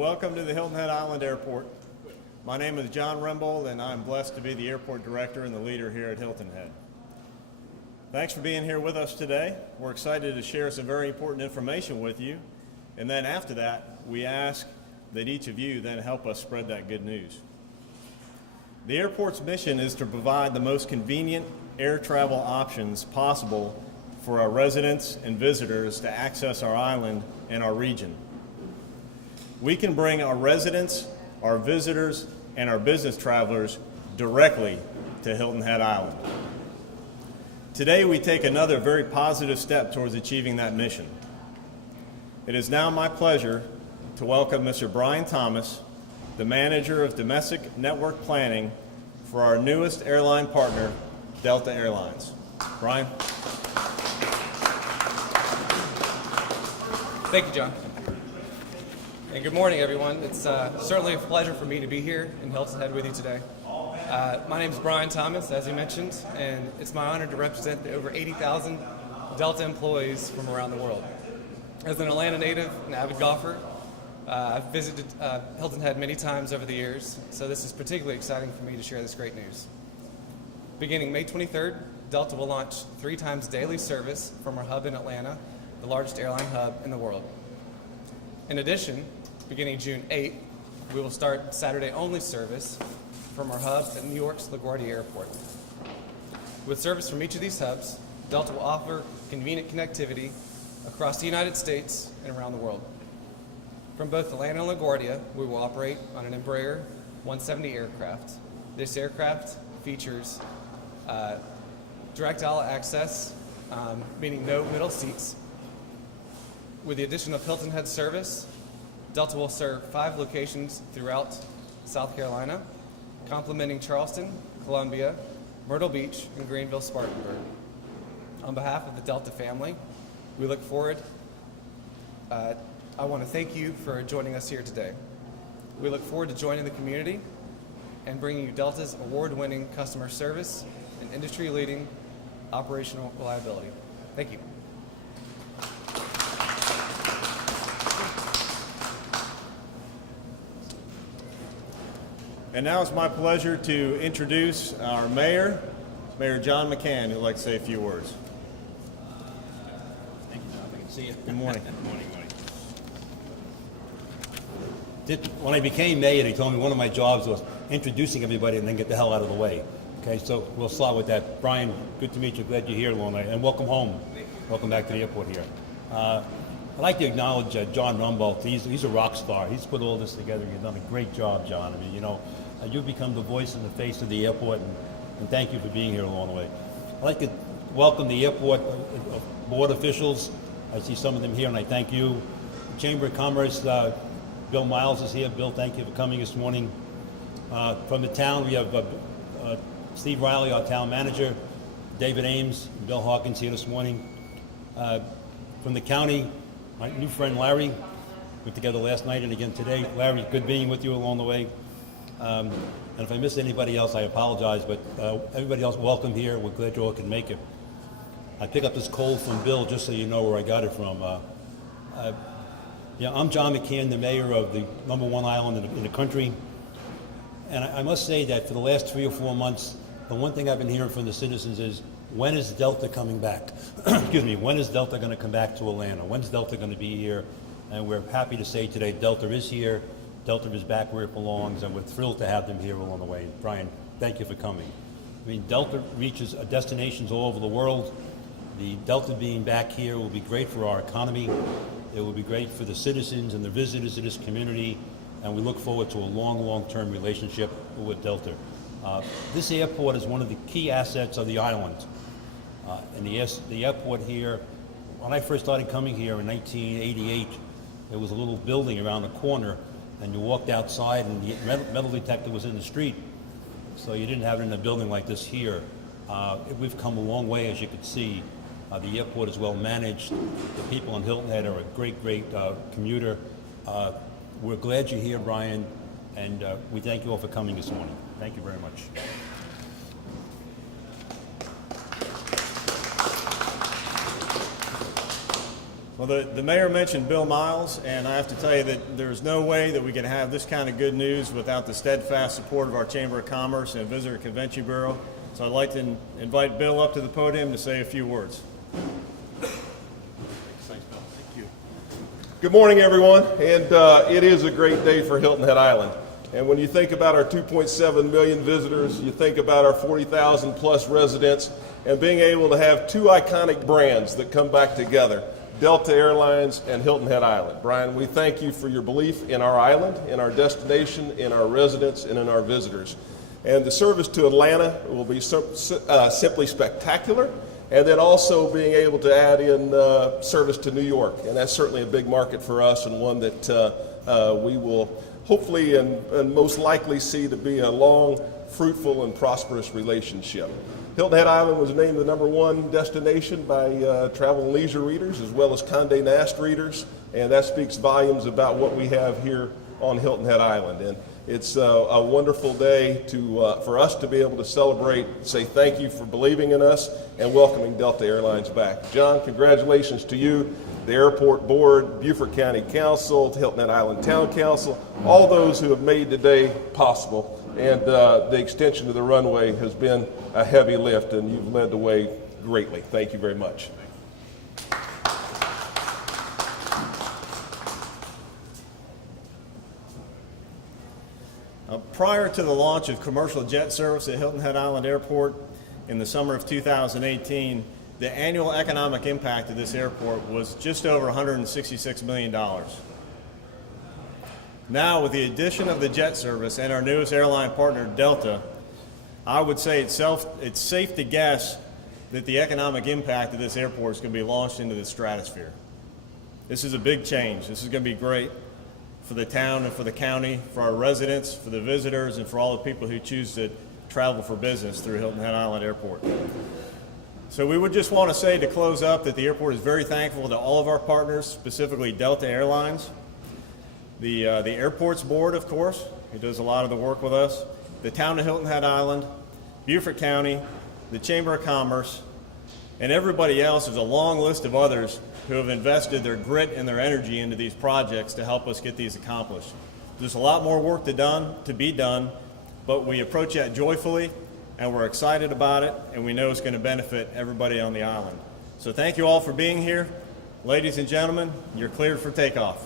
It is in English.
welcome to the Hilton Head Island Airport. My name is John Rembold, and I'm blessed to be the airport director and the leader here at Hilton Head. Thanks for being here with us today. We're excited to share some very important information with you, and then after that, we ask that each of you then help us spread that good news. The airport's mission is to provide the most convenient air travel options possible for our residents and visitors to access our island and our region. We can bring our residents, our visitors, and our business travelers directly to Hilton Head Island. Today, we take another very positive step towards achieving that mission. It is now my pleasure to welcome Mr. Brian Thomas, the Manager of Domestic Network Planning for our newest airline partner, Delta Airlines. Brian? Thank you, John. And good morning, everyone. It's certainly a pleasure for me to be here in Hilton Head with you today. My name is Brian Thomas, as you mentioned, and it's my honor to represent the over 80,000 Delta employees from around the world. As an Atlanta native and avid golfer, I've visited Hilton Head many times over the years, so this is particularly exciting for me to share this great news. Beginning May 23rd, Delta will launch 3 times daily service from our hub in Atlanta, the largest airline hub in the world. In addition, beginning June 8th, we will start Saturday-only service from our hub at New York's LaGuardia Airport. With service from each of these hubs, Delta will offer convenient connectivity across the United States and around the world. From both Atlanta and LaGuardia, we will operate on an Embraer 170 aircraft. This aircraft features direct aisle access, meaning no middle seats. With the addition of Hilton Head service, Delta will serve 5 locations throughout South Carolina, complementing Charleston, Columbia, Myrtle Beach, and Greenville-Spartanburg. On behalf of the Delta family, we look forward. I want to thank you for joining us here today. We look forward to joining the community and bringing you Delta's award-winning customer service and industry-leading operational reliability. Thank you. And now it's my pleasure to introduce our mayor, Mayor John McCain, who'd like to say a few words. Thank you, John. I can see you. Good morning. Good morning. When I became mayor, they told me one of my jobs was introducing everybody and then get the hell out of the way. Okay, so we'll start with that. Brian, good to meet you. Glad you're here long night, and welcome home. Welcome back to the airport here. I'd like to acknowledge John Rumbold. He's a rock star. He's put all this together. You've done a great job, John. I mean, you know, you've become the voice and the face of the airport, and thank you for being here along the way. I'd like to welcome the airport board officials. I see some of them here, and I thank you. Chamber of Commerce, Bill Miles is here. Bill, thank you for coming this morning. From the town, we have Steve Riley, our town manager, David Ames, and Bill Hawkins here this morning. From the county, my new friend Larry, we're together last night and again today. Larry, good being with you along the way. And if I missed anybody else, I apologize, but everybody else, welcome here. We're glad you all can make it. I pick up this cold from Bill just so you know where I got it from. Yeah, I'm John McCain, the mayor of the #1 island in the country. And I must say that for the last 3 or 4 months, the one thing I've been hearing from the citizens is, when is Delta coming back? Excuse me, when is Delta going to come back to Atlanta? When's Delta going to be here? And we're happy to say today Delta is here. Delta is back where it belongs, and we're thrilled to have them here along the way. Brian, thank you for coming. I mean, Delta reaches destinations all over the world. The Delta being back here will be great for our economy. It will be great for the citizens and the visitors of this community, and we look forward to a long-term relationship with Delta. This airport is one of the key assets of the island. And the airport here, when I first started coming here in 1988, there was a little building around the corner, and you walked outside and the metal detector was in the street. So you didn't have it in a building like this here. We've come a long way, as you can see. The airport is well managed. The people in Hilton Head are a great commuter. We're glad you're here, Brian, and we thank you all for coming this morning. Thank you very much. Well, the mayor mentioned Bill Miles, and I have to tell you that there's no way that we can have this kind of good news without the steadfast support of our Chamber of Commerce and Visitor Convention Bureau. So I'd like to invite Bill up to the podium to say a few words. Good morning, everyone, and it is a great day for Hilton Head Island. And when you think about our 2.7 million visitors, you think about our 40,000 plus residents, and being able to have two iconic brands that come back together, Delta Airlines and Hilton Head Island. Brian, we thank you for your belief in our island, in our destination, in our residents, and in our visitors. And the service to Atlanta will be simply spectacular. And then also being able to add in service to New York. And that's certainly a big market for us, and one that we will hopefully and most likely see to be a long, fruitful, and prosperous relationship. Hilton Head Island was named the #1 destination by Travel and Leisure readers as well as Condé Nast readers. And that speaks volumes about what we have here on Hilton Head Island. And it's a wonderful day for us to be able to celebrate, say thank you for believing in us, and welcoming Delta Airlines back. John, congratulations to you, the airport board, Beaufort County Council, Hilton Head Island Town Council, all those who have made today possible. And the extension of the runway has been a heavy lift, and you've led the way greatly. Thank you very much. Prior to the launch of commercial jet service at Hilton Head Island Airport in the summer of 2018, the annual economic impact of this airport was just over $166 million. Now, with the addition of the jet service and our newest airline partner, Delta, I would say it's safe to guess that the economic impact of this airport is going to be launched into the stratosphere. This is a big change. This is going to be great for the town and for the county, for our residents, for the visitors, and for all the people who choose to travel for business through Hilton Head Island Airport. So we would just want to say to close up that the airport is very thankful to all of our partners, specifically Delta Airlines, the airport's board, of course, who does a lot of the work with us, the town of Hilton Head Island, Beaufort County, the Chamber of Commerce, and everybody else. There's a long list of others who have invested their grit and their energy into these projects to help us get these accomplished. There's a lot more work to be done, but we approach that joyfully, and we're excited about it, and we know it's going to benefit everybody on the island. So thank you all for being here. Ladies and gentlemen, you're cleared for takeoff.